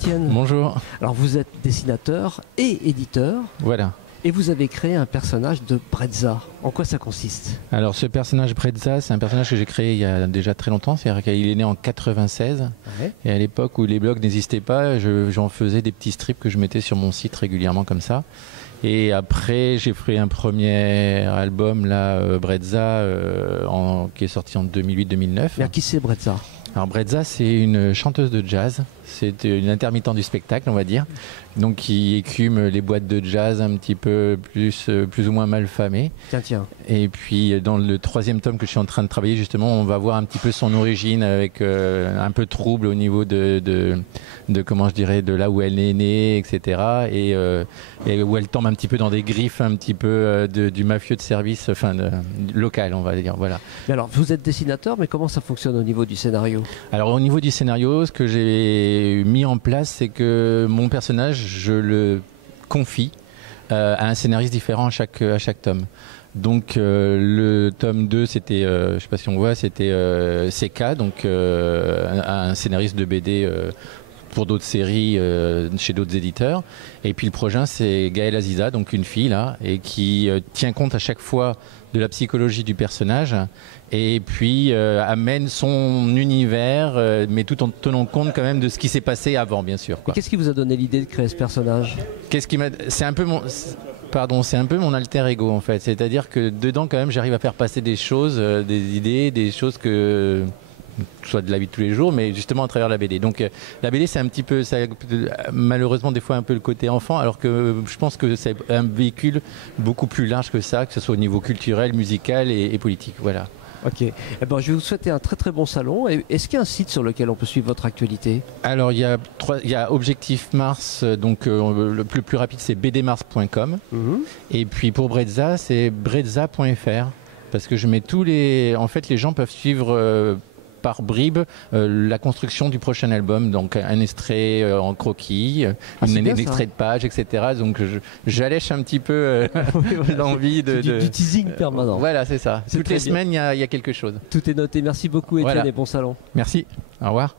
Étienne. Bonjour. Alors vous êtes dessinateur et éditeur. Voilà. Et vous avez créé un personnage de Brezza. En quoi ça consiste? Alors ce personnage Brezza, c'est un personnage que j'ai créé il y a déjà très longtemps, c'est-à-dire qu'il est né en 96. Ouais. Et à l'époque où les blogs n'existaient pas, j'en faisais des petits strips que je mettais sur mon site régulièrement comme ça. Et après, j'ai fait un premier album, là, Brezza, qui est sorti en 2008-2009. Mais qui c'est Brezza? Alors Brezza, c'est une chanteuse de jazz, c'est une intermittente du spectacle, on va dire, donc qui écume les boîtes de jazz un petit peu plus ou moins mal famées. Tiens. Et puis dans le troisième tome que je suis en train de travailler, justement, on va voir un petit peu son origine avec un peu trouble au niveau de comment je dirais, de là où elle est née, etc. Et où elle tombe un petit peu dans des griffes un petit peu du mafieux de service, enfin local, on va dire, voilà. Mais alors vous êtes dessinateur, mais comment ça fonctionne au niveau du scénario? Alors au niveau du scénario, ce que j'ai mis en place, c'est que mon personnage, je le confie à un scénariste différent à chaque tome. Donc le tome 2, c'était, je ne sais pas si on voit, c'était CK, donc un scénariste de BD pour d'autres séries chez d'autres éditeurs. Et puis le prochain, c'est Gaëlle Aziza, donc une fille là, et qui tient compte à chaque fois de la psychologie du personnage et puis amène son univers, mais tout en tenant compte quand même de ce qui s'est passé avant, bien sûr. Qu'est-ce qui vous a donné l'idée de créer ce personnage? C'est un peu mon alter ego en fait. C'est-à-dire que dedans quand même, j'arrive à faire passer des choses, des idées, des choses que soit de la vie de tous les jours, mais justement à travers la BD. Donc la BD, c'est un petit peu, ça, malheureusement des fois un peu le côté enfant, alors que je pense que c'est un véhicule beaucoup plus large que ça, que ce soit au niveau culturel, musical et politique. Voilà. Ok. Eh ben, je vais vous souhaiter un très très bon salon. Est-ce qu'il y a un site sur lequel on peut suivre votre actualité? Alors il y a Objectif Mars, donc le plus rapide c'est bdmars.com. Et puis pour Brezza, c'est brezza.fr, parce que je mets en fait les gens peuvent suivre par bribes la construction du prochain album, donc un extrait en croquis, un extrait de page, etc. Donc j'allèche un petit peu l'envie du teasing permanent. Voilà, c'est ça. Toutes les semaines, il y a quelque chose. Tout est noté. Merci beaucoup, Étienne, et bon salon. Merci. Au revoir.